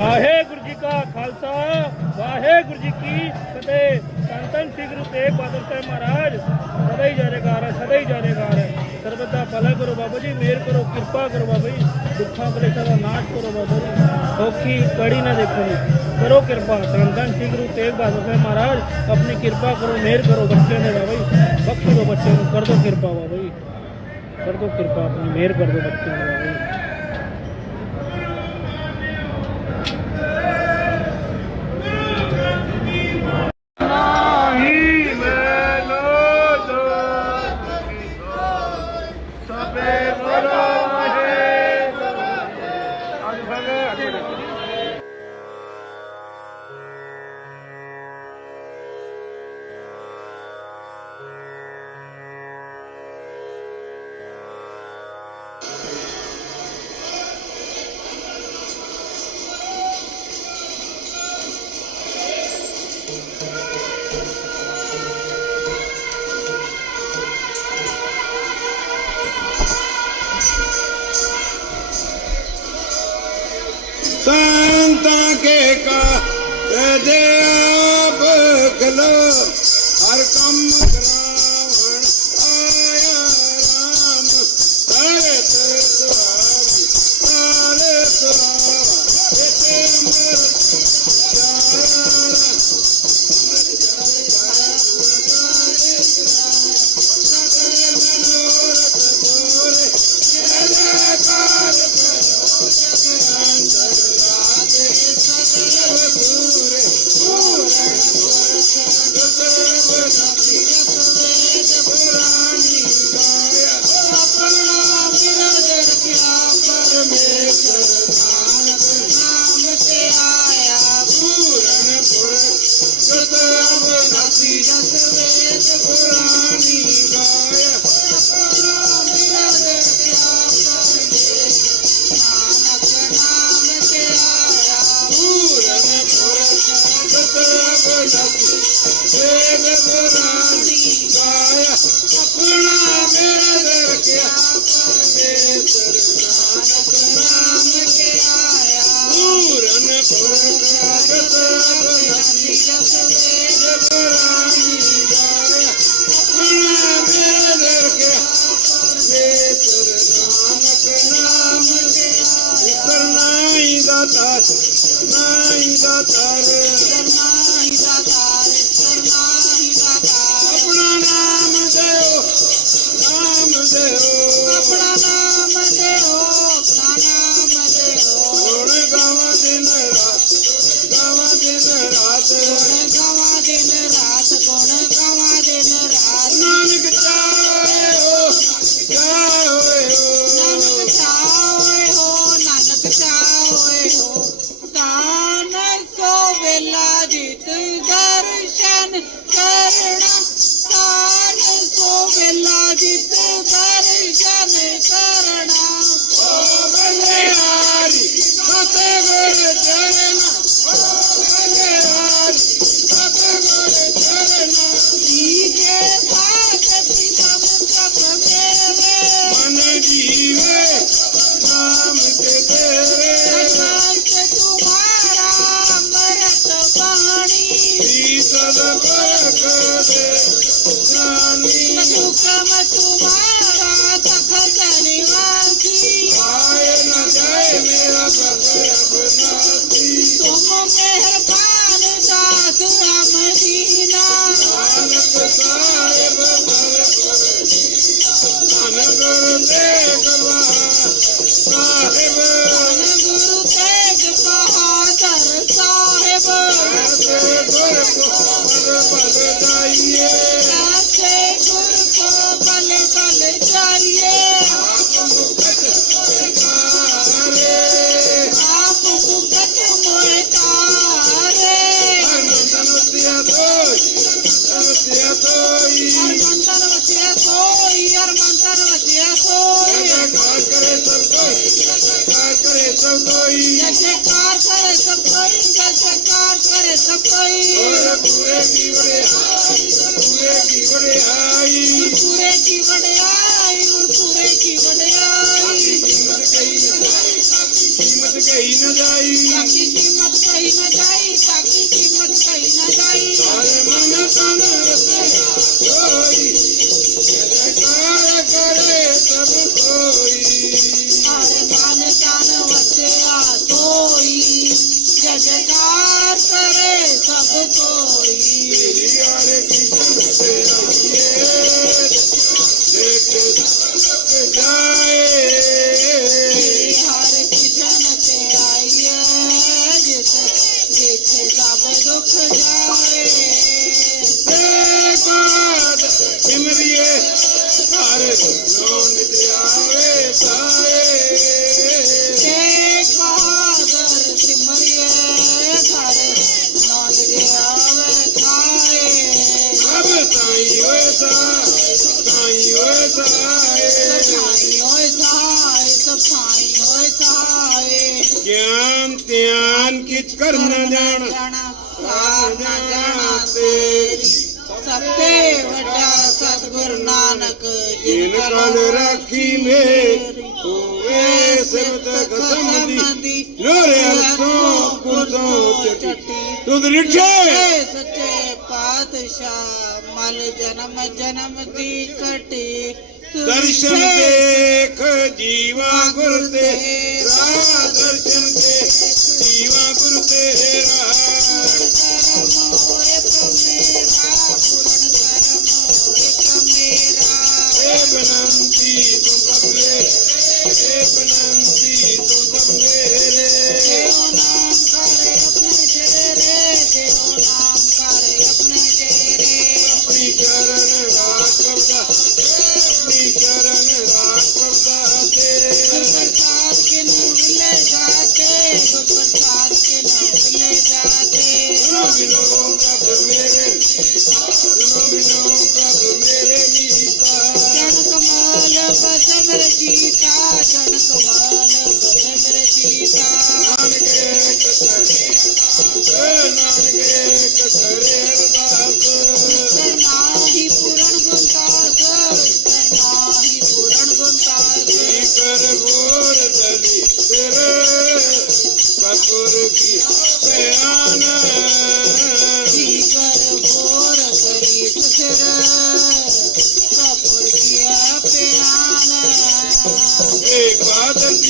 ਵਾਹਿਗੁਰੂ ਜੀ ਕਾ ਖਾਲਸਾ, ਵਾਹਿਗੁਰੂ ਜੀ ਕੀ ਫਤਿਹ। ਸੰਤਨ ਸ੍ਰੀ ਗੁਰੂ ਤੇਗ ਬਹਾਦਰ ਸਾਹਿਬ ਮਹਾਰਾਜ, ਸਦਾ ਹੀ ਜਾਰੇਗਾਰ ਹੈ, ਸਦਾ ਹੀ ਜਾਰੇਗਾਰ ਹੈ। ਸਰਬਤ ਦਾ ਭਲਾ ਕਰੋ ਬਾਬਾ ਜੀ ਮਿਹਰ ਕਰੋ, ਕਿਰਪਾ ਕਰੋ ਬਾਬਾ ਜੀ, ਦੁੱਖਾਂ ਕਲੇਸ਼ਾਂ ਦਾ ਨਾਸ਼ ਕਰੋ ਬਾਬਾ ਜੀ। ਔਖੀ ਕੜੀ ਨਾ ਦੇਖੋ ਜੀ। ਕਰੋ ਕਿਰਪਾ। ਸੰਤਨ ਸ੍ਰੀ ਗੁਰੂ ਤੇਗ ਬਹਾਦਰ ਸਾਹਿਬ ਮਹਾਰਾਜ, ਆਪਣੀ ਕਿਰਪਾ ਕਰੋ ਮਿਹਰ ਕਰੋ ਬੱਚਿਆਂ ਦੇ ਬਾਬਾ ਜੀ। ਬਖਸ਼ ਦਿਓ ਬੱਚਿਆਂ ਨੂੰ, ਕਰ ਦਿਓ ਕਿਰਪਾ ਬਾਬਾ ਜੀ। ਕਰ ਦਿਓ ਕਿਰਪਾ ਆਪਣੀ ਮਿਹਰ ਕਰ ਦਿਓ ਬੱਚਿਆਂ ਦੇ amor, meu Deus. जयकार करे सब कोई इनका जयकार करे सब कोई पूरे की बड़े पूरे की बड़े आई पूरे की बड़े आई पूरे की बड़े आई कीमत कही न जाई कीमत कही न जाई जयकार करे सब कोई ज्ञान त्यान किच कर न जान सत्य वटा सतगुरु नानक जिन कल रखी मेरी ਹੋਵੇ ਸਿਮਤ ਕਸਮ ਦੀ ਲੋਰੇ ਅਸੋ ਕੁਲੋ ਚਟੀ ਤੁਧ ਲਿਖੇ ਸੱਚੇ ਪਾਤਸ਼ਾਹ मल जन्म जन्म दी कटे दर्शन देख जीवा गुरुदेव।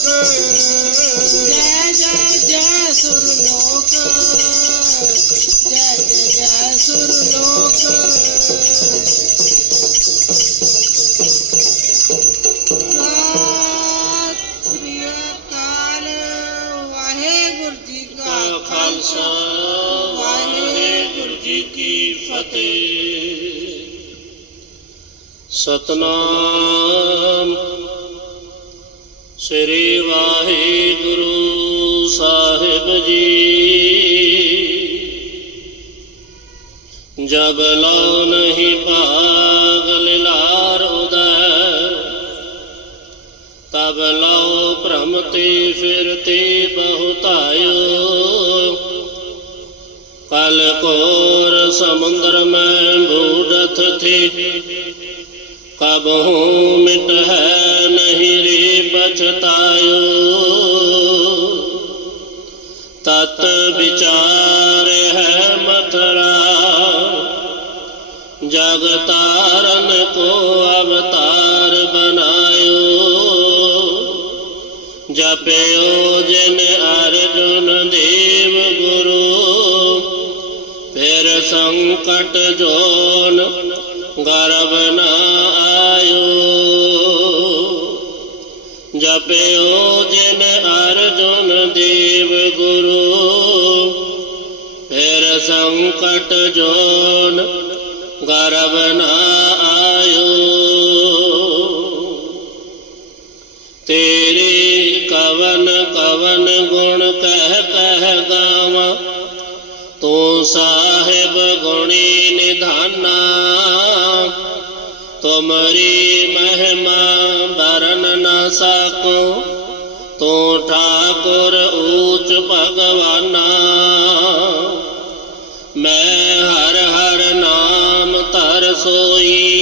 ਜੈ ਜੈ ਜੈ ਸੁਰ ਲੋਕ ਜੈ ਜੈ ਜੈ ਸੁਰ ਲੋਕ ਵਾਹਿਗੁਰੂ ਜੀ ਕਾ ਖਾਲਸਾ ਵਾਹਿਗੁਰੂ ਜੀ ਕੀ ਫਤਿਹ ਸਤਨਾਮ ਸ੍ਰੀ ਵਾਹਿਗੁਰੂ ਸਾਹਿਬ ਜੀ। ਜਬ ਲਉ ਨਹੀਂ ਭਾਗ ਲਿਲਾਰ ਉਦੈ, ਤਬ ਲਉ ਭ੍ਰਮ ਤੇ ਫਿਰ ਤੇ ਬਹੁਤਾਇਓ। ਕਲ ਕੋਰ ਸਮੁੰਦਰ ਮੈਂ ਬੂੜਥ ਥੀ ਕਬਹੂ ਮਿਟ ਹੈ ਪਛਤਾਇਓ ਤਤ ਵਿਚਾਰ ਹੈ ਮਥਰਾ। ਜਗਤਾਰਨ ਕੋ ਅਵਤਾਰ ਬਨਾਇਓ ਜਪਿਓ ਜਿਨ ਅਰਜੁਨ ਦੇਵ ਗੁਰੂ। ਫਿਰ ਸੰਕਟ ਜੋਨ ਗਰਬ ਨਾ पियो जिन अर्जुन देव गुरु। फिर संकट जोन गर्व न आयो। तेरे कवन कवन गुण कह कह गावा। तू साहेब गुणी निधाना। तुमरी महिमा वरण न सको। तो ठाकुर ऊच भगवाना। मैं हर हर नाम तर सोई।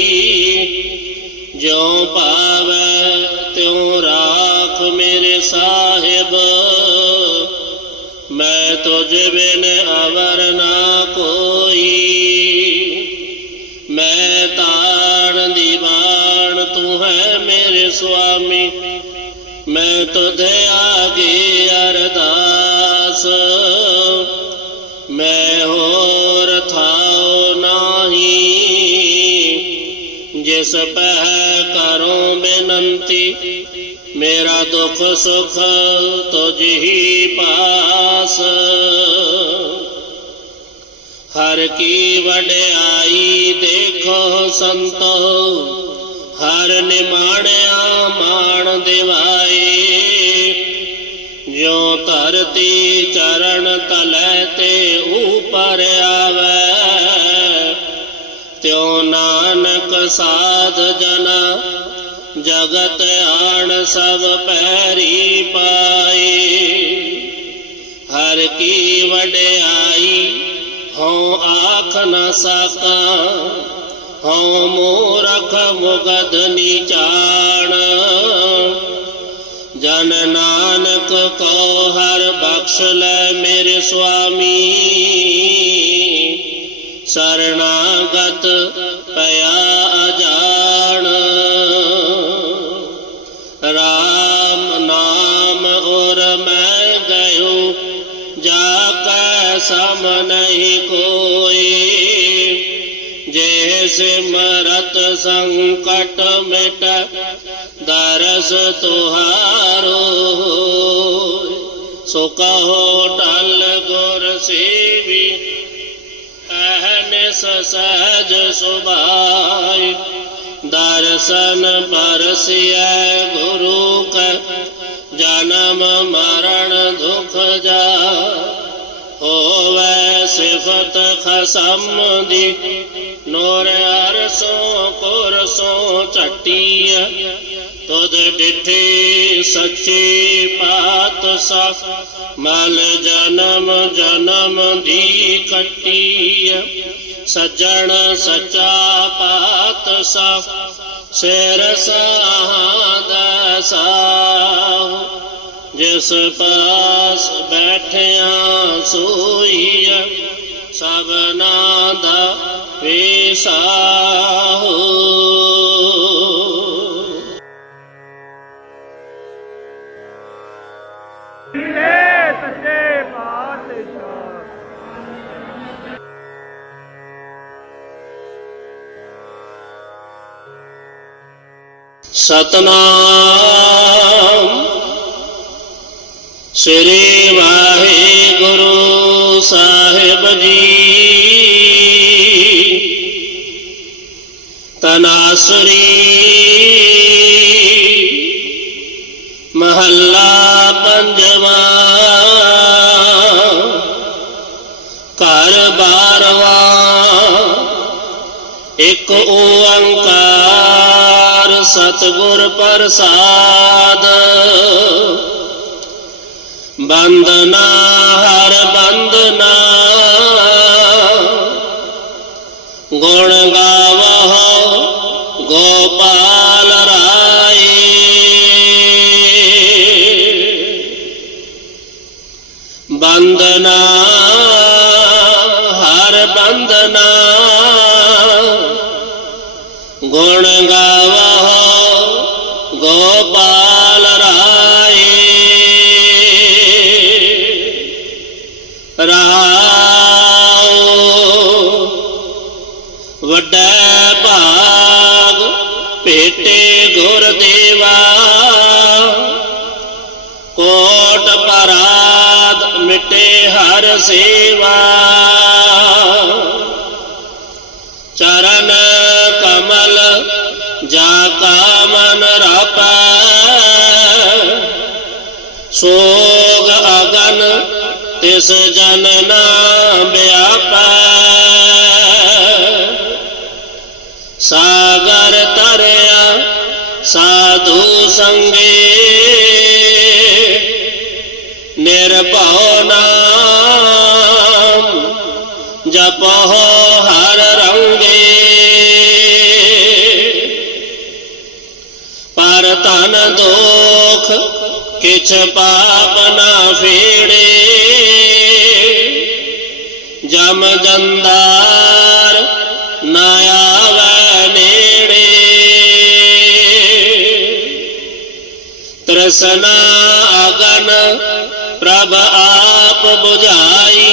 जो पावे त्यों राख मेरे साहिब। मैं तुझ बिन अवर तुझे आगे अरदास। मैं हो थाओ नाही। जिस पह करो बेनती मेरा दुख सुख तुझ ही पास। हर की वडे आई देखो संतो, हर निमाण्या मा ਧਰਤੀ ਚਰਨ ਤਲੈ ਤੇ ਉਪਰ ਆਵੈ। ਤਿਉ ਨਾਨਕ ਸਾਧ ਜਨਾ, ਜਗਤ ਆਣ ਸਭ ਪੈਰੀ ਪਾਈ। ਹਰ ਕੀ ਵਡਿਆਈ, ਹਉ ਆਖ ਨ ਸਕਾਂ, ਹਉ ਮੂਰਖ ਮੁਗਧ ਨੀਚਾਣ ਜਨ ਨਾ नाक को हर बख्श ले मेरे स्वामी। शरणागत पया अजान राम नाम और मैं गयो जा सम नहीं कोई। जैसे मरत संकट मिट, दरस तुहारो। सुकहो टल गुर सेवी, अहन सहज सुभाय दर्शन बरसिय गुरु का, जन्म मरण दुख जा हो सिफत खसम दी नोर अरसों कुरसों चटिया ਤੁਧ ਡਿਠੇ ਸੱਚੇ ਪਾਤਸ਼ਾਹ, ਮਲ ਜਨਮ ਜਨਮ ਦੀ ਕੱਟੀਐ। ਸੱਜਣ ਸੱਚਾ ਪਾਤਸ਼ਾਹ, ਸਿਰ ਸਾਹਦਾ ਸਾਹੁ। ਜਿਸ ਪਾਸ ਬੈਠਿਆ ਸੋਈਐ ਸਭਨਾ ਦਾ ਵੇਸਾਹੋ सतनाम। श्री वाहे गुरु साहेब जी। तनासुरी ਸਤਿਗੁਰ ਪ੍ਰਸਾਦ। ਬੰਦਨਾ ਹਰ ਬੰਦਨਾ ਰਹਾਉ ਵੱਡਾ ਭਾਗ ਭੇਟੇ ਗੁਰ ਦੇਵਾ ਕੋਟ ਪਰਾਦ ਮਿਟੇ ਹਰ ਸੇਵਾ ਚਰਨ ਕਮਲ ਜਾ ਕਾ ਮਨ ਰਪੈ ਸੋ तिस जनना व्यापा। सागर तरया साधु संगे। निर्भव नाम जपहो हर रंगे। पर तन दोख किछ पाप ना फेड़े। राम नया नेड़े त्रसना अगन प्रभ आप बुझाई।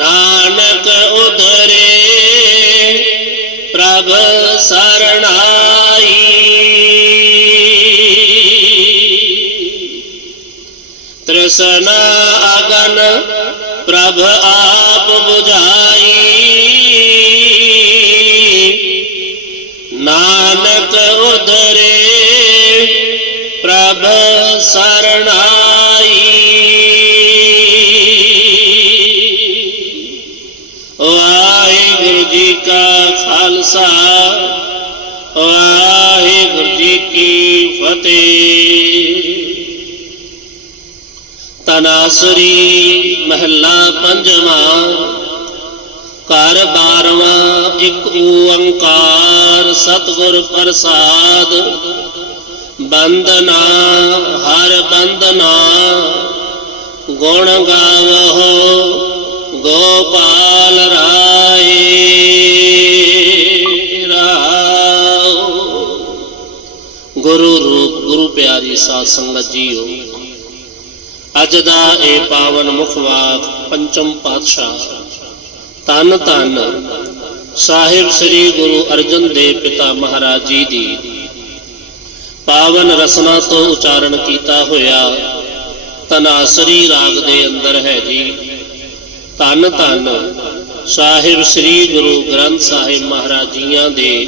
नानक उधरे प्रभ शरणा सना अगन प्रभ आप बुझाई। नानक उधरे प्रभ शरणाई। वाहिगुरु जी का खालसा वाहिगुरु जी की फतेह। ਤਨਾਸਰੀ ਮਹੱਲਾ ਪੰਜਵਾਂ। ਘਰ ਬਾਰਵਾਂ, ਇੱਕ ਓੰਕਾਰ ਸਤਿਗੁਰ ਪ੍ਰਸਾਦ। ਬੰਦਨਾ ਹਰ ਬੰਦਨਾ ਗੁਣ ਗਾਵੋ ਗੋਪਾਲ ਰਾਏ, ਰਾਓ। ਗੁਰੂ ਰੂਪ, ਗੁਰੂ ਪਿਆਰੀ ਸਾਧ ਸੰਗਤ ਜੀਓ। ਅੱਜ ਦਾ ਇਹ ਪਾਵਨ ਮੁਖਵਾਕ ਪੰਚਮ ਪਾਤਸ਼ਾਹ। ਤਨ ਤਨ ਸਾਹਿਬ ਸ੍ਰੀ ਗੁਰੂ ਅਰਜਨ ਦੇਵ ਪਿਤਾ ਮਹਾਰਾਜ ਜੀ ਦੀ ਪਾਵਨ ਰਸਨਾ ਤੋਂ ਉਚਾਰਨ ਕੀਤਾ ਹੋਇਆ ਤਨਾਸਰੀ ਰਾਗ ਦੇ ਅੰਦਰ ਹੈ ਜੀ। ਧੰਨ ਧੰਨ ਸਾਹਿਬ ਸ੍ਰੀ ਗੁਰੂ ਗ੍ਰੰਥ ਸਾਹਿਬ ਮਹਾਰਾਜ ਜੀਆਂ ਦੇ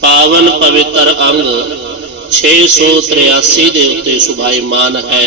ਪਾਵਨ ਪਵਿੱਤਰ ਅੰਗ 683 ਦੇ ਉੱਤੇ ਸੁਭਾਈਮਾਨ ਹੈ।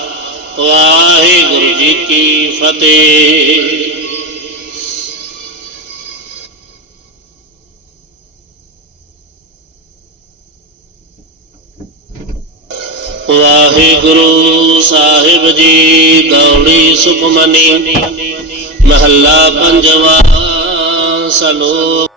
ਵਾਹਿਗੁਰੂ ਜੀ ਕੀ ਫਤਿਹ। ਵਾਹਿਗੁਰੂ ਸਾਹਿਬ ਜੀ ਗੌੜੀ ਸੁਖਮਨੀ ਮਹੱਲਾ ਪੰਜਵਾ ਸਲੋਕ